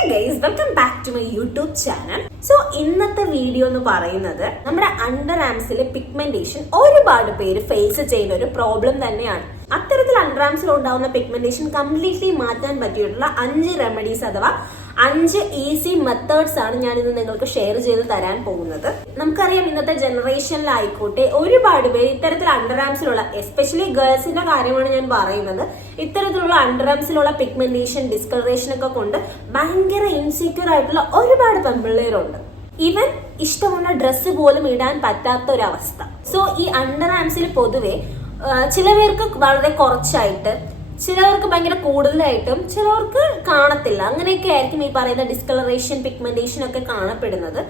Hi guys welcome back to my YouTube channel so ഇന്നത്തെ video എന്ന് പറയുന്നത് നമ്മുടെ അണ്ടർ ആംസിലെ പിഗ്മെന്റേഷൻ ഒരുപാട് പേര് ഫേസ് ചെയ്യുന്ന ഒരു പ്രോബ്ലം തന്നെയാണ്. അത്തരത്തിൽ അണ്ടർ ആംസിൽ ഉണ്ടാവുന്ന പിഗ്മെന്റേഷൻ കംപ്ലീറ്റ്ലി മാറ്റാൻ പറ്റിയിട്ടുള്ള അഞ്ച് റെമഡീസ് അഥവാ അഞ്ച് ഈസി മെത്തേഡ്സ് ആണ് ഞാൻ ഇന്ന് നിങ്ങൾക്ക് ഷെയർ ചെയ്ത് തരാൻ പോകുന്നത്. നമുക്കറിയാം ഇന്നത്തെ ജനറേഷനിലായിക്കോട്ടെ ഒരുപാട് പേര് ഇത്തരത്തിൽ അണ്ടർ ആംസിലുള്ള എസ്പെഷ്യലി ഗേൾസിന്റെ കാര്യമാണ് ഞാൻ പറയുന്നത്. ഇത്തരത്തിലുള്ള അണ്ടർ ആംസിലുള്ള പിഗ്മെന്റേഷൻ ഡിസ്കളറേഷൻ ഒക്കെ കൊണ്ട് ഭയങ്കര ഇൻസെക്യൂർ ആയിട്ടുള്ള ഒരുപാട് പെൺപിള്ളേരുണ്ട്. ഇവൻ ഇഷ്ടമുള്ള ഡ്രസ്സ് പോലും ഇടാൻ പറ്റാത്ത ഒരു അവസ്ഥ സോ ഈ അണ്ടർ ആംസിൽ പൊതുവെ ചില പേർക്ക് വളരെ കുറച്ചായിട്ട് ചിലവർക്ക് ഭയങ്കര കൂടുതലായിട്ടും ചിലവർക്ക് കാണത്തില്ല. അങ്ങനെയൊക്കെ ആയിരിക്കും ഈ പറയുന്ന ഡിസ്കളറേഷൻ പിഗ്മെന്റേഷൻ ഒക്കെ കാണപ്പെടുന്നത്.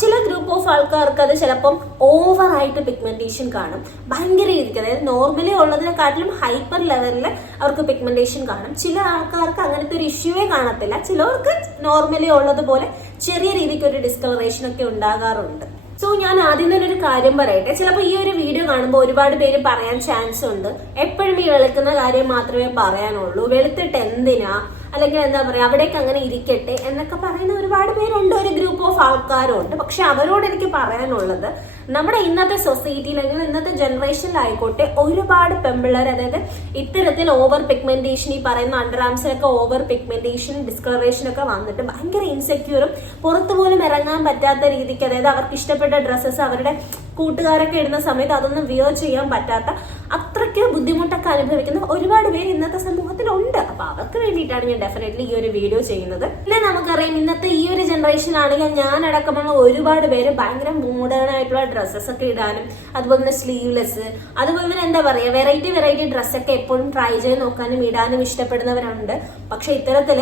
ചില ഗ്രൂപ്പ് ഓഫ് ആൾക്കാർക്ക് അത് ചിലപ്പം ഓവറായിട്ട് പിഗ്മെന്റേഷൻ കാണും. ഭയങ്കര രീതിക്ക് അതായത് നോർമലി ഉള്ളതിനെക്കാട്ടിലും ഹൈപ്പർ ലെവലിൽ അവർക്ക് പിഗ്മെന്റേഷൻ കാണും. ചില ആൾക്കാർക്ക് അങ്ങനത്തെ ഒരു ഇഷ്യൂവേ കാണത്തില്ല. ചിലവർക്ക് നോർമലി ഉള്ളതുപോലെ ചെറിയ രീതിക്ക് ഒരു ഡിസ്കളറേഷൻ ഒക്കെ ഉണ്ടാകാറുണ്ട്. സോ ഞാൻ ആദ്യം തന്നെ ഒരു കാര്യം പറയട്ടെ. ചിലപ്പോൾ ഈ ഒരു വീഡിയോ കാണുമ്പോൾ ഒരുപാട് പേര് പറയാൻ ചാൻസ് ഉണ്ട്. എപ്പോഴും ഈ വെളുക്കുന്ന കാര്യം മാത്രമേ പറയാനുള്ളൂ. വെളുത്തിട്ട് എന്തിനാ? അല്ലെങ്കിൽ എന്താ പറയാ അവിടേക്ക് അങ്ങനെ ഇരിക്കട്ടെ എന്നൊക്കെ പറയുന്ന ഒരുപാട് പേരുണ്ട്. ഒരു ഗ്രൂപ്പ് ഓഫ് ആൾക്കാരും ഉണ്ട് പക്ഷെ അവരോട് എനിക്ക് പറയാനുള്ളത് നമ്മുടെ ഇന്നത്തെ സൊസൈറ്റിയിൽ അല്ലെങ്കിൽ ഇന്നത്തെ ജനറേഷനിലായിക്കോട്ടെ ഒരുപാട് പെമ്പിള്ളേർ അതായത് ഇത്തരത്തിൽ ഓവർ പിഗ്മെന്റേഷൻ ഈ പറയുന്ന അണ്ടർ ആംസിലൊക്കെ ഓവർ പിഗ്മെന്റേഷൻ ഡിസ്കളറേഷൻ ഒക്കെ വന്നിട്ട് ഭയങ്കര ഇൻസെക്യൂറും പുറത്തു പോലും ഇറങ്ങാൻ പറ്റാത്ത രീതിക്ക് അതായത് അവർക്ക് ഇഷ്ടപ്പെട്ട ഡ്രസ്സസ് അവരുടെ കൂട്ടുകാരൊക്കെ ഇടുന്ന സമയത്ത് അതൊന്നും വിയർ ചെയ്യാൻ പറ്റാത്ത അത്രയ്ക്ക് ബുദ്ധിമുട്ടൊക്കെ അനുഭവിക്കുന്ന ഒരുപാട് പേര് ഇന്നത്തെ സമൂഹത്തിലുണ്ട്. അപ്പൊ അവർക്ക് വേണ്ടിയിട്ടാണ് ഞാൻ ഡെഫിനറ്റ്ലി ഈ ഒരു വീഡിയോ ചെയ്യുന്നത്. പിന്നെ നമുക്കറിയാം ഇന്നത്തെ ഈ ഒരു ജനറേഷനിലാണെങ്കിൽ ഞാൻ അടക്കമുള്ള ഒരുപാട് പേര് ഭയങ്കര മോഡേൺ ആയിട്ടുള്ള ഡ്രസ്സസ് ഒക്കെ ഇടാനും അതുപോലെ തന്നെ സ്ലീവ്ലെസ് അതുപോലെ തന്നെ എന്താ പറയാ വെറൈറ്റി വെറൈറ്റി ഡ്രസ്സൊക്കെ എപ്പോഴും ട്രൈ ചെയ്ത് നോക്കാനും ഇടാനും ഇഷ്ടപ്പെടുന്നവരുണ്ട്. പക്ഷെ ഇത്തരത്തിൽ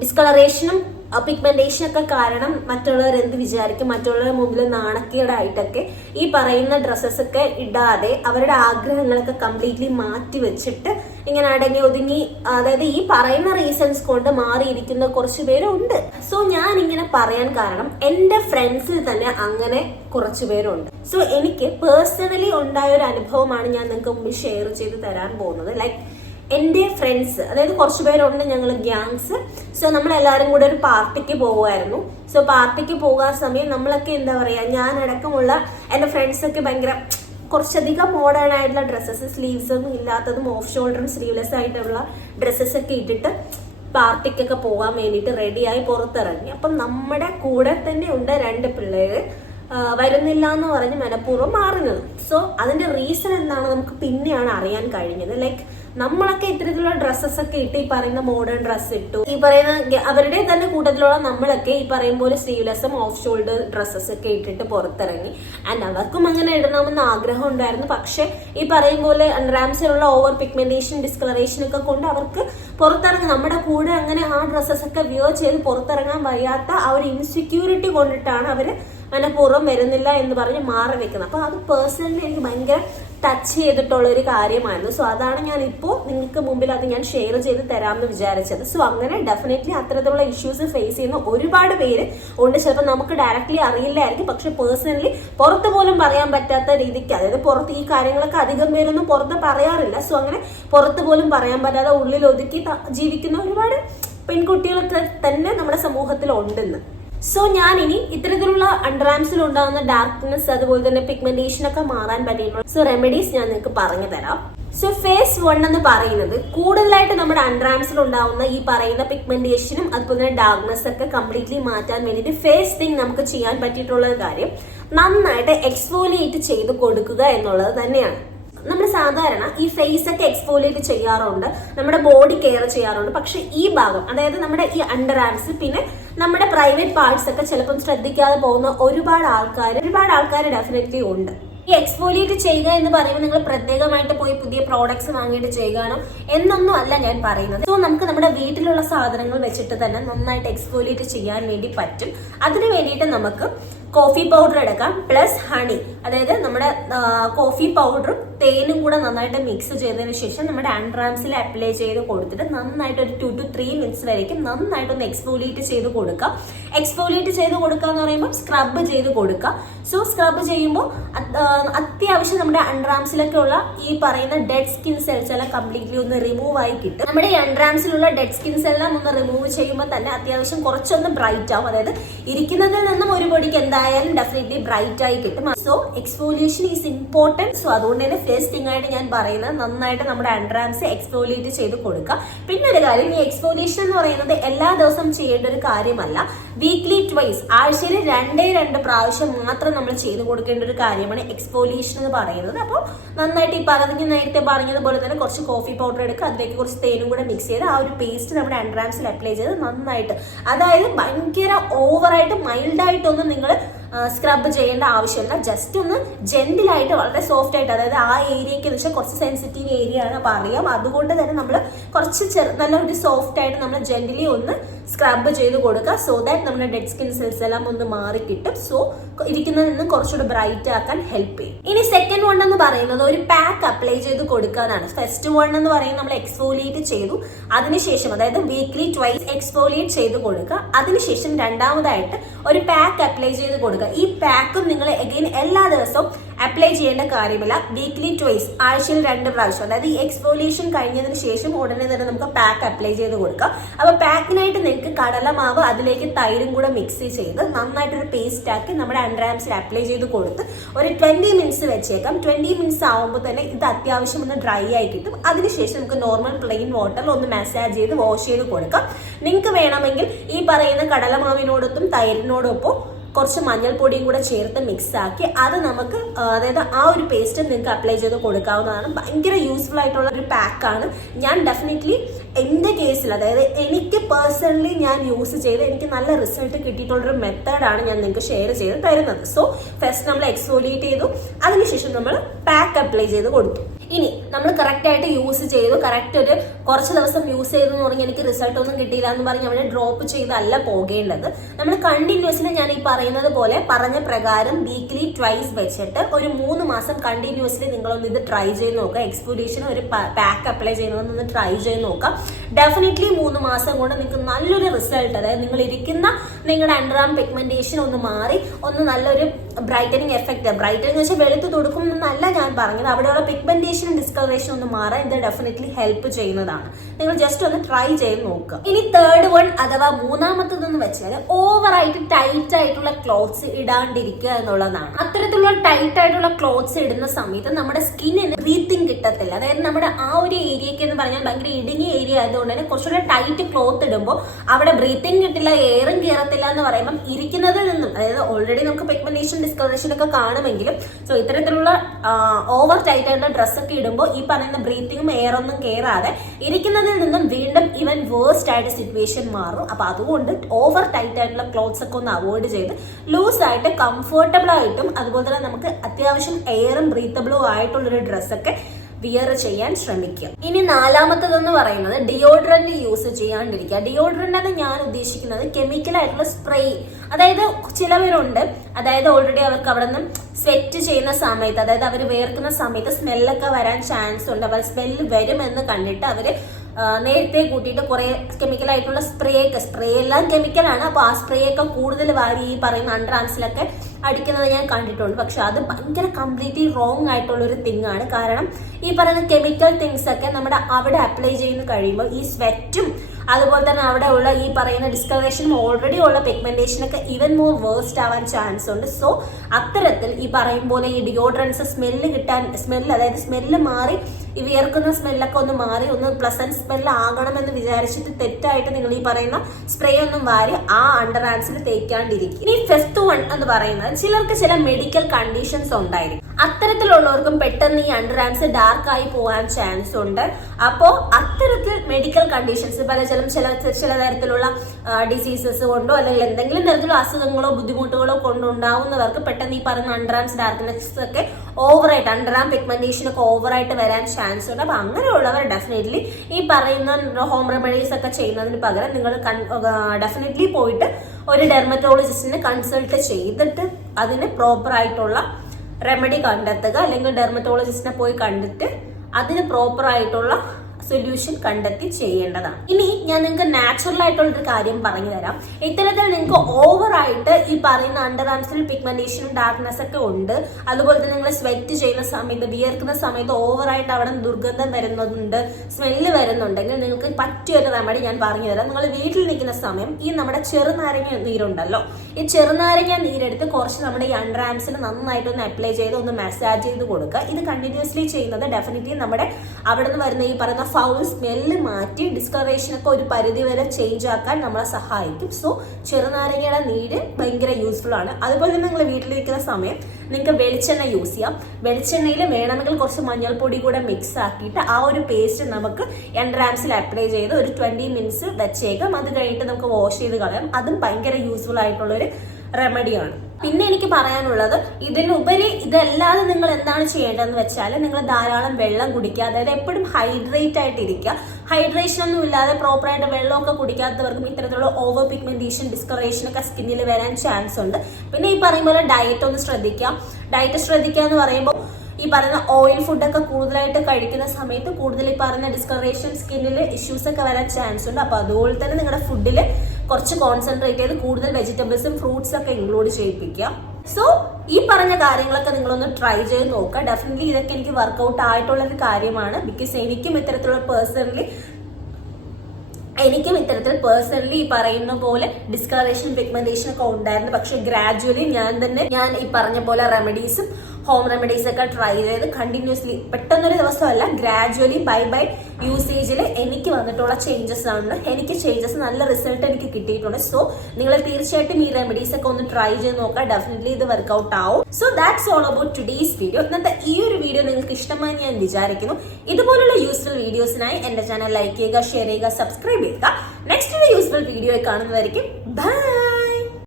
ഡിസ്കളറേഷനും പിഗ്മെന്റേഷൻ ഒക്കെ കാരണം മറ്റുള്ളവർ എന്ത് വിചാരിക്കും? മറ്റുള്ളവരുടെ മുമ്പിൽ നാണക്കേടായിട്ടൊക്കെ ഈ പറയുന്ന ഡ്രസ്സസ് ഒക്കെ ഇടാതെ അവരുടെ ആഗ്രഹങ്ങളൊക്കെ കംപ്ലീറ്റ്ലി മാറ്റി വെച്ചിട്ട് ഇങ്ങനെ അടങ്ങി ഒതുങ്ങി അതായത് ഈ പറയുന്ന റീസൺസ് കൊണ്ട് മാറിയിരിക്കുന്ന കുറച്ച് പേരുണ്ട്. സോ ഞാൻ ഇങ്ങനെ പറയാൻ കാരണം എന്റെ ഫ്രണ്ട്സിൽ തന്നെ അങ്ങനെ കുറച്ച് പേരുണ്ട്. സോ എനിക്ക് പേഴ്സണലി ഉണ്ടായ ഒരു അനുഭവമാണ് ഞാൻ നിങ്ങൾക്ക് മുമ്പ് ഷെയർ ചെയ്ത് തരാൻ പോകുന്നത്. ലൈക്ക് എന്റെ ഫ്രണ്ട്സ് അതായത് കുറച്ച് പേരുണ്ട് ഞങ്ങൾ ഗ്യാങ്സ് സോ നമ്മൾ എല്ലാവരും കൂടെ ഒരു പാർട്ടിക്ക് പോകുമായിരുന്നു സോ പാർട്ടിക്ക് പോകാൻ സമയം നമ്മളൊക്കെ എന്താ പറയുക ഞാൻ അടക്കമുള്ള എന്റെ ഫ്രണ്ട്സൊക്കെ ഭയങ്കര കുറച്ചധികം മോഡേൺ ആയിട്ടുള്ള ഡ്രസ്സസ് സ്ലീവ്സ് ഒന്നും ഇല്ലാത്തതും ഓഫ് ഷോൾഡറും സ്ലീവ്ലെസ് ആയിട്ടുള്ള ഡ്രസ്സസ് ഒക്കെ ഇട്ടിട്ട് പാർട്ടിക്കൊക്കെ പോകാൻ വേണ്ടിയിട്ട് റെഡിയായി പുറത്തിറങ്ങി. അപ്പം നമ്മുടെ കൂടെ തന്നെ ഉണ്ട് രണ്ട് പിള്ളേര്. വരുന്നില്ല എന്ന് പറഞ്ഞ് മനഃപൂർവം മാറുന്നത്. സോ അതിന്റെ റീസൺ എന്താണ് നമുക്ക് പിന്നെയാണ് അറിയാൻ കഴിഞ്ഞത്. ലൈക്ക് നമ്മളൊക്കെ ഇത്തരത്തിലുള്ള ഡ്രസ്സസ് ഒക്കെ ഇട്ട് ഈ പറയുന്ന മോഡേൺ ഡ്രസ്സ് ഇട്ടു. ഈ പറയുന്ന അവരുടെ തന്നെ കൂട്ടത്തിലുള്ള നമ്മളൊക്കെ ഈ പറയും പോലെ സ്ലീവ്ലെസ്സും ഓഫ് ഷോൾഡർ ഡ്രസ്സസ് ഒക്കെ ഇട്ടിട്ട് പുറത്തിറങ്ങി. ആൻഡ് അവർക്കും അങ്ങനെ ഇടണമെന്ന് ആഗ്രഹം ഉണ്ടായിരുന്നു. പക്ഷേ ഈ പറയും പോലെ റാംസിലുള്ള ഓവർ പിഗ്മെന്റേഷൻ ഡിസ്കളറേഷൻ ഒക്കെ കൊണ്ട് അവർക്ക് പുറത്തിറങ്ങി. നമ്മുടെ കൂടെ അങ്ങനെ ആ ഡ്രസ്സസ് ഒക്കെ വ്യൂ ചെയ്ത് പുറത്തിറങ്ങാൻ വയ്യാത്ത ആ ഒരു ഇൻസെക്യൂരിറ്റി കൊണ്ടിട്ടാണ് അവർ മനഃപൂർവം വരുന്നില്ല എന്ന് പറഞ്ഞ് മാറി വെക്കുന്നത്. അപ്പൊ അത് പേഴ്സണലി എനിക്ക് ഭയങ്കര ടച്ച് ചെയ്തിട്ടുള്ള ഒരു കാര്യമായിരുന്നു. സോ അതാണ് ഞാൻ ഇപ്പോൾ നിങ്ങൾക്ക് മുമ്പിൽ അത് ഞാൻ ഷെയർ ചെയ്ത് തരാമെന്ന് വിചാരിച്ചത്. സോ അങ്ങനെ ഡെഫിനറ്റ്ലി അത്തരത്തിലുള്ള ഇഷ്യൂസ് ഫേസ് ചെയ്യുന്ന ഒരുപാട് പേര് ഉണ്ട്. ചിലപ്പോൾ നമുക്ക് ഡയറക്ട്ലി അറിയില്ലായിരിക്കും. പക്ഷെ പേഴ്സണലി പുറത്ത് പോലും പറയാൻ പറ്റാത്ത രീതിക്ക് അതായത് പുറത്ത് ഈ കാര്യങ്ങളൊക്കെ അധികം പേരൊന്നും പുറത്ത് പറയാറില്ല. സോ അങ്ങനെ പുറത്ത് പോലും പറയാൻ പറ്റാതെ ഉള്ളിൽ ഒതുക്കി ജീവിക്കുന്ന ഒരുപാട് പെൺകുട്ടികളൊക്കെ തന്നെ നമ്മുടെ സമൂഹത്തിൽ ഉണ്ടെന്ന്. സോ ഞാൻ ഇനി ഇത്തരത്തിലുള്ള അണ്ടർആംസിൽ ഉണ്ടാകുന്ന ഡാർക്ക്നെസ് അതുപോലെ തന്നെ പിഗ്മെന്റേഷൻ ഒക്കെ മാറാൻ പറ്റിയിട്ടുള്ള സോ റെമഡീസ് ഞാൻ നിങ്ങൾക്ക് പറഞ്ഞു തരാം. സോ ഫേസ് വൺ എന്ന് പറയുന്നത് കൂടുതലായിട്ട് നമ്മുടെ അണ്ടർആംസിൽ ഉണ്ടാവുന്ന ഈ പറയുന്ന പിഗ്മെന്റേഷനും അതുപോലെ തന്നെ ഡാർക്ക്നെസ് ഒക്കെ കംപ്ലീറ്റ്ലി മാറ്റാൻ വേണ്ടിയിട്ട് ഫേസ് തിങ് നമുക്ക് ചെയ്യാൻ പറ്റിയിട്ടുള്ള കാര്യം നന്നായിട്ട് എക്സ്ഫോലിയേറ്റ് ചെയ്ത് കൊടുക്കുക എന്നുള്ളത് തന്നെയാണ്. നമ്മൾ സാധാരണ ഈ ഫേസ് ഒക്കെ എക്സ്പോലിയേറ്റ് ചെയ്യാറുണ്ട് നമ്മുടെ ബോഡി കെയർ ചെയ്യാറുണ്ട്. പക്ഷെ ഈ ഭാഗം അതായത് നമ്മുടെ ഈ അണ്ടർ ആംസ് പിന്നെ നമ്മുടെ പ്രൈവറ്റ് പാർട്സ് ഒക്കെ ചിലപ്പം ശ്രദ്ധിക്കാതെ പോകുന്ന ഒരുപാട് ആൾക്കാർ ഒരുപാട് ആൾക്കാർ ഡെഫിനറ്റ്ലി ഉണ്ട്. ഈ എക്സ്ഫോലിയേറ്റ് ചെയ്യുക എന്ന് പറയുമ്പോൾ നിങ്ങൾ പ്രത്യേകമായിട്ട് പോയി പുതിയ പ്രോഡക്ട്സ് വാങ്ങിയിട്ട് ചെയ്യാനോ എന്നൊന്നും അല്ല ഞാൻ പറയുന്നത്. സോ നമുക്ക് നമ്മുടെ വീട്ടിലുള്ള സാധനങ്ങൾ വെച്ചിട്ട് തന്നെ നന്നായിട്ട് എക്സ്ഫോലിയേറ്റ് ചെയ്യാൻ വേണ്ടി പറ്റും. അതിന് വേണ്ടിയിട്ട് നമുക്ക് കോഫി പൗഡർ എടുക്കാം പ്ലസ് ഹണി അതായത് നമ്മുടെ കോഫി പൗഡറും തേനും കൂടെ നന്നായിട്ട് മിക്സ് ചെയ്തതിന് ശേഷം നമ്മുടെ ആൻഡ്രാംസിൽ അപ്ലൈ ചെയ്ത് കൊടുത്തിട്ട് നന്നായിട്ട് ഒരു ടു ടു ത്രീ മിനിറ്റ്സ് വരയ്ക്കും നന്നായിട്ട് ഒന്ന് എക്സ്ഫോലിയേറ്റ് ചെയ്ത് കൊടുക്കുക എക്സ്ഫോലിയേറ്റ് ചെയ്ത് കൊടുക്കുക എന്ന് പറയുമ്പോൾ സ്ക്രബ് ചെയ്ത് കൊടുക്കുക. സോ സ്ക്രബ് ചെയ്യുമ്പോൾ അത്യാവശ്യം നമ്മുടെ അൺറാംസിലൊക്കെ ഉള്ള ഈ പറയുന്ന ഡെഡ് സ്കിൻ സെൽസ് എല്ലാം കംപ്ലീറ്റ്ലി ഒന്ന് റിമൂവ് ആയി കിട്ടും. നമ്മുടെ ഈ അൺറാംസിലുള്ള ഡെഡ് സ്കിൻസ് എല്ലാം ഒന്ന് റിമൂവ് ചെയ്യുമ്പോൾ തന്നെ അത്യാവശ്യം കുറച്ചൊന്ന് ബ്രൈറ്റ് ആവും. അതായത് ഇരിക്കുന്നതിൽ നിന്നും ഒരു പൊടിക്ക് എന്തായാലും ഡെഫിനറ്റ്ലി ബ്രൈറ്റ് ആയി കിട്ടും. So exfoliation is important so അതുകൊണ്ട് തന്നെ ഫേസ് തിങ് ആയിട്ട് ഞാൻ പറയുന്നത് നന്നായിട്ട് നമ്മുടെ അണ്ടർആംസ് എക്സ്ഫോലിയേറ്റ് ചെയ്ത് കൊടുക്കുക. പിന്നെ ഒരു കാര്യം ഈ എക്സ്ഫോലിയേഷൻ എന്ന് പറയുന്നത് എല്ലാ ദിവസവും ചെയ്യേണ്ട ഒരു കാര്യമല്ല. വീക്ക്ലി ട്വൈസ് ആഴ്ചയിൽ രണ്ടേ രണ്ട് പ്രാവശ്യം മാത്രം നമ്മൾ ചെയ്ത് കൊടുക്കേണ്ട ഒരു കാര്യമാണ് എക്സ്ഫോലിയേഷൻ എന്ന് പറയുന്നത്. അപ്പോൾ നന്നായിട്ട് ഈ പറഞ്ഞ നേരത്തെ പറഞ്ഞതുപോലെ തന്നെ കുറച്ച് കോഫി പൗഡർ എടുക്കുക അതിലേക്ക് കുറച്ച് തേനും കൂടെ മിക്സ് ചെയ്ത് ആ ഒരു പേസ്റ്റ് നമ്മുടെ അൺറാംസിൽ അപ്ലൈ ചെയ്ത് നന്നായിട്ട്. അതായത് ഭയങ്കര ഓവറായിട്ട് മൈൽഡായിട്ടൊന്നും നിങ്ങൾ സ്ക്രബ് ചെയ്യേണ്ട ആവശ്യമില്ല. ജസ്റ്റ് ഒന്ന് ജെന്റിലായിട്ട് വളരെ സോഫ്റ്റ് ആയിട്ട് അതായത് ആ ഏരിയയ്ക്ക് എന്ന് വെച്ചാൽ കുറച്ച് സെൻസിറ്റീവ് ഏരിയ ആണ് അപ്പോൾ അറിയാം. അതുകൊണ്ട് തന്നെ നമ്മൾ കുറച്ച് ചെറു നല്ല ഒരു സോഫ്റ്റ് ആയിട്ട് നമ്മൾ ജെന്റിലി ഒന്ന് സ്ക്രബ് ചെയ്ത് കൊടുക്കുക. സോ ദാറ്റ് നമ്മുടെ ഡെഡ് സ്കിൻ സെൽസ് എല്ലാം ഒന്ന് മാറി കിട്ടും. സോ ഇരിക്കുന്നതിൽ നിന്ന് കുറച്ചുകൂടെ ബ്രൈറ്റ് ആക്കാൻ ഹെൽപ്പ് ചെയ്യും. ഇനി സെക്കൻഡ് വൺ എന്ന് പറയുന്നത് ഒരു പാക്ക് അപ്ലൈ ചെയ്ത് കൊടുക്കാനാണ്. ഫസ്റ്റ് വൺ എന്ന് പറയുന്നത് നമ്മൾ എക്സ്ഫോലിയേറ്റ് ചെയ്തു. അതിനുശേഷം അതായത് വീക്ക്ലി ട്വൈസ് എക്സ്ഫോലിയേറ്റ് ചെയ്ത് കൊടുക്കുക. അതിനുശേഷം രണ്ടാമതായിട്ട് ഒരു പാക്ക് അപ്ലൈ ചെയ്ത് കൊടുക്കുക. ഈ പാക്കും നിങ്ങൾ എഗെയിൻ എല്ലാ ദിവസവും അപ്ലൈ ചെയ്യേണ്ട കാര്യമില്ല. വീക്ക്ലി ട്വൈസ് ആഴ്ചയിൽ രണ്ട് പ്രാവശ്യം. അതായത് ഈ എക്സ്ഫോലിയേഷൻ കഴിഞ്ഞതിന് ശേഷം ഉടനെ തന്നെ നമുക്ക് പാക്ക് അപ്ലൈ ചെയ്ത് കൊടുക്കാം. അപ്പോൾ പാക്കിനായിട്ട് നിങ്ങൾക്ക് കടലമാവ് അതിലേക്ക് തൈരും കൂടെ മിക്സ് ചെയ്ത് നന്നായിട്ടൊരു പേസ്റ്റ് ആക്കി നമ്മുടെ അൺറാംസിൽ അപ്ലൈ ചെയ്ത് കൊടുത്ത് ഒരു ട്വന്റി മിനിറ്റ്സ് വെച്ചേക്കാം. ട്വന്റി മിനിറ്റ്സ് ആകുമ്പോൾ തന്നെ ഇത് അത്യാവശ്യം ഒന്ന് ഡ്രൈ ആയി കിട്ടും. അതിനുശേഷം നമുക്ക് നോർമൽ പ്ലെയിൻ വാട്ടറിൽ ഒന്ന് മസാജ് ചെയ്ത് വാഷ് ചെയ്ത് കൊടുക്കാം. നിങ്ങൾക്ക് വേണമെങ്കിൽ ഈ പറയുന്ന കടലമാവിനോടൊപ്പം തൈരിനോടൊപ്പം കുറച്ച് മഞ്ഞൾപ്പൊടിയും കൂടെ ചേർത്ത് മിക്സ് ആക്കി അത് നമുക്ക് അതായത് ആ ഒരു പേസ്റ്റ് നിങ്ങൾക്ക് അപ്ലൈ ചെയ്ത് കൊടുക്കാവുന്നതാണ്. ഭയങ്കര യൂസ്ഫുൾ ആയിട്ടുള്ള ഒരു പാക്കാണ് ഞാൻ ഡെഫിനറ്റ്ലി എന്റെ കേസിൽ അതായത് എനിക്ക് പേഴ്സണലി ഞാൻ യൂസ് ചെയ്ത് എനിക്ക് നല്ല റിസൾട്ട് കിട്ടിയിട്ടുള്ളൊരു മെത്തേഡാണ് ഞാൻ നിങ്ങൾക്ക് ഷെയർ ചെയ്ത് തരുന്നത്. സോ ഫസ്റ്റ് നമ്മൾ എക്സ്ഫോലിയേറ്റ് ചെയ്തു. അതിനുശേഷം നമ്മൾ പാക്ക് അപ്ലൈ ചെയ്ത് കൊടുത്തു. ഇനി നമ്മൾ കറക്റ്റ് ആയിട്ട് യൂസ് ചെയ്തു. കറക്റ്റ് ഒരു കുറച്ച് ദിവസം യൂസ് ചെയ്തെന്ന് പറഞ്ഞ് എനിക്ക് റിസൾട്ട് ഒന്നും കിട്ടിയില്ല എന്ന് പറഞ്ഞ് അവിടെ ഡ്രോപ്പ് ചെയ്തല്ല പോകേണ്ടത്. നമ്മൾ കണ്ടിന്യൂസിന് ഞാൻ ഈ പറയുന്നത് പോലെ പറഞ്ഞ പ്രകാരം വീക്ക്ലി ട്വൈസ് വെച്ചിട്ട് ഒരു മൂന്ന് മാസം കണ്ടിന്യൂസ്ലി നിങ്ങളൊന്ന് ഇത് ട്രൈ ചെയ്ത് നോക്കുക. എക്സ്പോലിയേഷൻ ഒരു പാക്ക് അപ്ലൈ ചെയ്യുന്നതൊന്ന് ട്രൈ ചെയ്ത് നോക്കാം ഡെഫിനറ്റ്ലി മൂന്ന് മാസം കൊണ്ട് നിങ്ങൾക്ക് നല്ലൊരു റിസൾട്ട് അതായത് നിങ്ങൾ ഇരിക്കുന്ന നിങ്ങളുടെ അണ്ടർആം പിഗ്മെന്റേഷൻ ഒന്ന് മാറി ഒന്ന് നല്ലൊരു ബ്രൈറ്റനിങ് എഫക്റ്റ് ബ്രൈറ്റനിങ് വെച്ചാൽ വെളുത്ത് കൊടുക്കും എന്നല്ല ഞാൻ പറഞ്ഞത്. അവിടെയുള്ള പിഗ്മെന്റേഷനും ഡിസ്കളറേഷനും ഒന്ന് മാറാൻ ഇത് ഡെഫിനറ്റ്ലി ഹെൽപ്പ് ചെയ്യുന്നതാണ്. നിങ്ങൾ ജസ്റ്റ് ഒന്ന് ട്രൈ ചെയ്ത് നോക്കുക. ഇനി തേർഡ് വൺ അഥവാ മൂന്നാമത്തതെന്ന് വെച്ചാൽ ഓവറായിട്ട് ടൈറ്റ് ആയിട്ടുള്ള ക്ലോത്ത്സ് ഇടാണ്ടിരിക്കുക എന്നുള്ളതാണ്. അത്തരത്തിലുള്ള ടൈറ്റ് ആയിട്ടുള്ള ക്ലോത്ത്സ് ഇടുന്ന സമയത്ത് നമ്മുടെ സ്കിന്നിന് ബ്രീത്തിങ് കിട്ടത്തില്ല. അതായത് നമ്മുടെ ആ ഒരു ഏരിയക്ക് എന്ന് പറഞ്ഞാൽ ഭയങ്കര ഇടുങ്ങിയ ഏരിയ ആയതുകൊണ്ട് തന്നെ കുറച്ചുകൂടെ ടൈറ്റ് ക്ലോത്ത് ഇടുമ്പോൾ അവിടെ ബ്രീത്തിങ് കിട്ടില്ല എയറും കയറത്തില്ല എന്ന് പറയുമ്പോൾ ഇരിക്കുന്നതിൽ നിന്നും അതായത് ഓൾറെഡി നമുക്ക് പിഗ്മെന്റേഷൻ ഡിസ്കളറേഷൻ ഒക്കെ കാണുമെങ്കിലും സോ ഇത്തരത്തിലുള്ള ഓവർ ടൈറ്റ് ആയിട്ടുള്ള ഡ്രസ്സൊക്കെ ഇടുമ്പോൾ ഈ പറയുന്ന ബ്രീത്തിങ്ങും എയറൊന്നും കയറാതെ ഇരിക്കുന്നതിൽ നിന്നും വീണ്ടും ഇവൻ വേഴ്സ്റ്റ് ആയിട്ട് സിറ്റുവേഷൻ മാറും. അപ്പൊ അതുകൊണ്ട് ഓവർ ടൈറ്റ് ആയിട്ടുള്ള ക്ലോത്ത്സ് ഒക്കെ ഒന്ന് അവോയ്ഡ് ചെയ്ത് ലൂസ് ആയിട്ട് കംഫർട്ടബിൾ ആയിട്ടും അതുപോലെ തന്നെ നമുക്ക് അത്യാവശ്യം എയറും ബ്രീത്തബിളും ആയിട്ടുള്ളൊരു ഡ്രസ്സൊക്കെ വിയർ ചെയ്യാൻ ശ്രമിക്കുക. ഇനി നാലാമത്തതെന്ന് പറയുന്നത് ഡിയോഡ്രന്റ് യൂസ് ചെയ്യാണ്ടിരിക്കുക. ഡിയോഡ്രന്റ് എന്ന് ഞാൻ ഉദ്ദേശിക്കുന്നത് കെമിക്കൽ ആയിട്ടുള്ള സ്പ്രേ അതായത് ചിലവരുണ്ട്. അതായത് ഓൾറെഡി അവർക്ക് അവിടെ നിന്ന് സ്വെറ്റ് ചെയ്യുന്ന സമയത്ത് അതായത് അവർ വേർക്കുന്ന സമയത്ത് സ്മെല്ലൊക്കെ വരാൻ ചാൻസ് ഉണ്ട്. അവർ സ്മെല്ല് വരുമെന്ന് കണ്ടിട്ട് അവർ നേരത്തെ കൂട്ടിയിട്ട് കുറെ കെമിക്കൽ ആയിട്ടുള്ള സ്പ്രേ ഒക്കെ സ്പ്രേ എല്ലാം കെമിക്കലാണ് അപ്പോൾ ആ സ്പ്രേ ഒക്കെ കൂടുതൽ വാരി ഈ പറയുന്ന അണ്ടർ ആംസിലൊക്കെ അടിക്കുന്നത് ഞാൻ കണ്ടിട്ടുണ്ട് പക്ഷെ അത് ഭയങ്കര കംപ്ലീറ്റ്ലി റോങ് ആയിട്ടുള്ള ഒരു തിങ് ആണ്. കാരണം ഈ പറയുന്ന കെമിക്കൽ തിങ്സ് ഒക്കെ നമ്മുടെ അവിടെ അപ്ലൈ ചെയ്യുന്ന കഴിയുമ്പോൾ ഈ സ്വെറ്റും അതുപോലെ തന്നെ അവിടെ ഉള്ള ഈ പറയുന്ന ഡിസ്കളറേഷനും ഓൾറെഡി ഉള്ള പിഗ്മെന്റേഷൻ ഒക്കെ ഈവൻ മോർ വേഴ്സ്റ്റ് ആവാൻ ചാൻസ് ഉണ്ട്. സോ അത്തരത്തിൽ ഈ പറയും പോലെ ഈ ഡിയോഡ്രൻസ് സ്മെല്ല് കിട്ടാൻ സ്മെല്ല് അതായത് സ്മെല്ല് മാറി ഈ വിയർക്കുന്ന സ്മെല്ലൊക്കെ ഒന്ന് മാറി ഒന്ന് പ്ലസന്റ് സ്മെല്ല് ആകണമെന്ന് വിചാരിച്ചിട്ട് തെറ്റായിട്ട് നിങ്ങൾ ഈ പറയുന്ന സ്പ്രേ ഒന്നും വാരി ആ അണ്ടർ ആൻസിൽ തേക്കാണ്ടിരിക്കും ഇനി ഫെസ്റ്റ് വൺ എന്ന് പറയുന്നത് ചിലർക്ക് ചില മെഡിക്കൽ കണ്ടീഷൻസ് ഉണ്ടായിരിക്കും. അത്തരത്തിലുള്ളവർക്കും പെട്ടെന്ന് ഈ അണ്ടർ ആൻസ് ഡാർക്ക് ആയി പോകാൻ ചാൻസ് ഉണ്ട്. അപ്പോ അത്തരത്തിൽ മെഡിക്കൽ കണ്ടീഷൻസ് പലചലം ചില ചില തരത്തിലുള്ള ഡിസീസസ് കൊണ്ടോ അല്ലെങ്കിൽ എന്തെങ്കിലും തരത്തിലുള്ള അസുഖങ്ങളോ ബുദ്ധിമുട്ടുകളോ കൊണ്ടുണ്ടാവുന്നവർക്ക് പെട്ടെന്ന് ഈ പറയുന്ന അണ്ടർ ആൻസ് ഡാർക്ക്നെസ് ഒക്കെ ഓവറായിട്ട് അണ്ടർആം പിഗ്മെന്റേഷൻ ഒക്കെ ഓവറായിട്ട് വരാൻ ചാൻസ് ഉണ്ട്. അപ്പൊ അങ്ങനെയുള്ളവർ ഡെഫിനറ്റ്ലി ഈ പറയുന്ന ഹോം റെമഡീസ് ഒക്കെ ചെയ്യുന്നതിന് പകരം നിങ്ങൾ ഡെഫിനറ്റ്ലി പോയിട്ട് ഒരു ഡെർമറ്റോളജിസ്റ്റിനെ കൺസൾട്ട് ചെയ്തിട്ട് അതിന് പ്രോപ്പർ ആയിട്ടുള്ള റെമഡി കണ്ടെത്തുക. അല്ലെങ്കിൽ ഡെർമറ്റോളജിസ്റ്റിനെ പോയി കണ്ടിട്ട് അതിന് പ്രോപ്പർ ആയിട്ടുള്ള സൊല്യൂഷൻ കണ്ടെത്തി ചെയ്യേണ്ടതാണ്. ഇനി ഞാൻ നിങ്ങൾക്ക് നാച്ചുറൽ ആയിട്ടുള്ള ഒരു കാര്യം പറഞ്ഞു തരാം. ഇത്തരത്തിൽ നിങ്ങൾക്ക് ഓവർ ആയിട്ട് ഈ പറയുന്ന അണ്ടർ ആംസിൽ പിഗ്മെന്റേഷനും ഡാർക്ക്നെസ് ഒക്കെ ഉണ്ട്. അതുപോലെ തന്നെ നിങ്ങൾ സ്വെറ്റ് ചെയ്യുന്ന സമയത്ത് വിയർക്കുന്ന സമയത്ത് ഓവർ ആയിട്ട് അവിടെ ദുർഗന്ധം വരുന്നുണ്ട് സ്മെല്ല് വരുന്നുണ്ടെങ്കിൽ നിങ്ങൾക്ക് പറ്റിയൊരു റെമഡി ഞാൻ പറഞ്ഞു തരാം. നിങ്ങൾ വീട്ടിൽ നിൽക്കുന്ന സമയം ഈ നമ്മുടെ ചെറുനാരങ്ങ നീരുണ്ടല്ലോ. ഈ ചെറുനാരങ്ങ നീരെടുത്ത് കുറച്ച് നമ്മുടെ ഈ അണ്ടർ ആംസിൽ നന്നായിട്ട് ഒന്ന് അപ്ലൈ ചെയ്ത് ഒന്ന് മസാജ് ചെയ്ത് കൊടുക്കുക. ഇത് കണ്ടിന്യൂസ്ലി ചെയ്യുന്നത് ഡെഫിനറ്റ്ലി നമ്മുടെ അവിടെ നിന്ന് വരുന്ന ഈ പറയുന്ന ഫൗൾ സ്മെല്ല് മാറ്റി ഡിസ്കളറേഷൻ ഒക്കെ ഒരു പരിധി വരെ ചേഞ്ച് ആക്കാൻ നമ്മളെ സഹായിക്കും. സോ ചെറുനാരങ്ങയുടെ നീര് ഭയങ്കര യൂസ്ഫുൾ ആണ്. അതുപോലെ തന്നെ നിങ്ങൾ വീട്ടിലിരിക്കുന്ന സമയം നിങ്ങൾക്ക് വെളിച്ചെണ്ണ യൂസ് ചെയ്യാം. വെളിച്ചെണ്ണയിൽ വേണമെങ്കിൽ കുറച്ച് മഞ്ഞൾപ്പൊടി കൂടെ മിക്സ് ആക്കിയിട്ട് ആ ഒരു പേസ്റ്റ് നമുക്ക് എൻട്രാംസിൽ അപ്ലൈ ചെയ്ത് ഒരു ട്വന്റി മിനിറ്റ്സ് വെച്ചേക്കാം. അത് കഴിഞ്ഞിട്ട് നമുക്ക് വാഷ് ചെയ്ത് കളയാം. അതും ഭയങ്കര യൂസ്ഫുൾ ആയിട്ടുള്ള ഒരു റെമഡിയാണ് പിന്നെ എനിക്ക് പറയാനുള്ളത് ഇതിനുപരി ഇതല്ലാതെ നിങ്ങൾ എന്താണ് ചെയ്യേണ്ടതെന്ന് വെച്ചാൽ നിങ്ങൾ ധാരാളം വെള്ളം കുടിക്കുക. അതായത് എപ്പോഴും ഹൈഡ്രേറ്റ് ആയിട്ട് ഇരിക്കുക. ഹൈഡ്രേഷൻ ഒന്നും ഇല്ലാതെ പ്രോപ്പറായിട്ട് വെള്ളമൊക്കെ കുടിക്കാത്തവർക്കും ഇത്തരത്തിലുള്ള ഓവർ പിഗ്മെന്റേഷൻ ഡിസ്കറേഷൻ ഒക്കെ സ്കിന്നിൽ വരാൻ ചാൻസ് ഉണ്ട്. പിന്നെ ഈ പറയും പോലെ ഡയറ്റ് ഒന്ന് ശ്രദ്ധിക്കാം ഡയറ്റ് ശ്രദ്ധിക്കുക എന്ന് പറയുമ്പോൾ ഈ പറയുന്ന ഓയിൽ ഫുഡൊക്കെ കൂടുതലായിട്ട് കഴിക്കുന്ന സമയത്ത് കൂടുതൽ ഈ പറയുന്ന ഡിസ്കറേഷൻ സ്കിന്നിൽ ഇഷ്യൂസ് ഒക്കെ വരാൻ ചാൻസ് ഉണ്ട്. അപ്പൊ അതുപോലെ തന്നെ നിങ്ങളുടെ ഫുഡിൽ കുറച്ച് കോൺസെൻട്രേറ്റ് ചെയ്ത് കൂടുതൽ വെജിറ്റബിൾസും ഫ്രൂട്ട്സ് ഒക്കെ ഇൻക്ലൂഡ് ചെയ്യിപ്പിക്കുക. സോ ഈ പറഞ്ഞ കാര്യങ്ങളൊക്കെ നിങ്ങളൊന്ന് ട്രൈ ചെയ്ത് നോക്കുക. ഡെഫിനറ്റ്ലി ഇതൊക്കെ എനിക്ക് വർക്കൗട്ട് ആയിട്ടുള്ള ഒരു കാര്യമാണ്. ബിക്കോസ് എനിക്കും ഇത്തരത്തിലുള്ള പേഴ്സണലി എനിക്കും ഇത്തരത്തിൽ പേഴ്സണലി ഈ പറയുന്ന പോലെ ഡിസ്കളറേഷൻ പിഗ്മെന്റേഷൻ ഒക്കെ ഉണ്ടായിരുന്നു. പക്ഷെ ഗ്രാജുവലി ഞാൻ തന്നെ ഞാൻ ഈ പറഞ്ഞ പോലെ റെമഡീസും ഹോം റെമഡീസ് ഒക്കെ ട്രൈ ചെയ്ത് കണ്ടിന്യൂസ്ലി പെട്ടെന്നൊരു ദിവസമല്ല ഗ്രാജുവലി ബൈ ബൈ യൂസേജിൽ എനിക്ക് വന്നിട്ടുള്ള ചേഞ്ചസ് ആണ്. എനിക്ക് ചേഞ്ചസ് നല്ല റിസൾട്ട് എനിക്ക് കിട്ടിയിട്ടുണ്ട്. സോ നിങ്ങൾ തീർച്ചയായിട്ടും ഈ റെമഡീസ് ഒക്കെ ഒന്ന് ട്രൈ ചെയ്ത് നോക്കാം ഡെഫിനറ്റ്ലി ഇത് വർക്ക്ഔട്ട് ആവും. So that's all about today's video ഇന്നത്തെ ഈ ഒരു വീഡിയോ നിങ്ങൾക്ക് ഇഷ്ടമായി ഞാൻ വിചാരിക്കുന്നു. ഇതുപോലുള്ള യൂസ്ഫുൾ വീഡിയോസിനായി എന്റെ ചാനൽ ലൈക്ക് ചെയ്യുക ഷെയർ ചെയ്യുക സബ്സ്ക്രൈബ് ചെയ്യുക. നെക്സ്റ്റ് യൂസ്ഫുൾ വീഡിയോ കാണുന്നതായിരിക്കും. ബൈ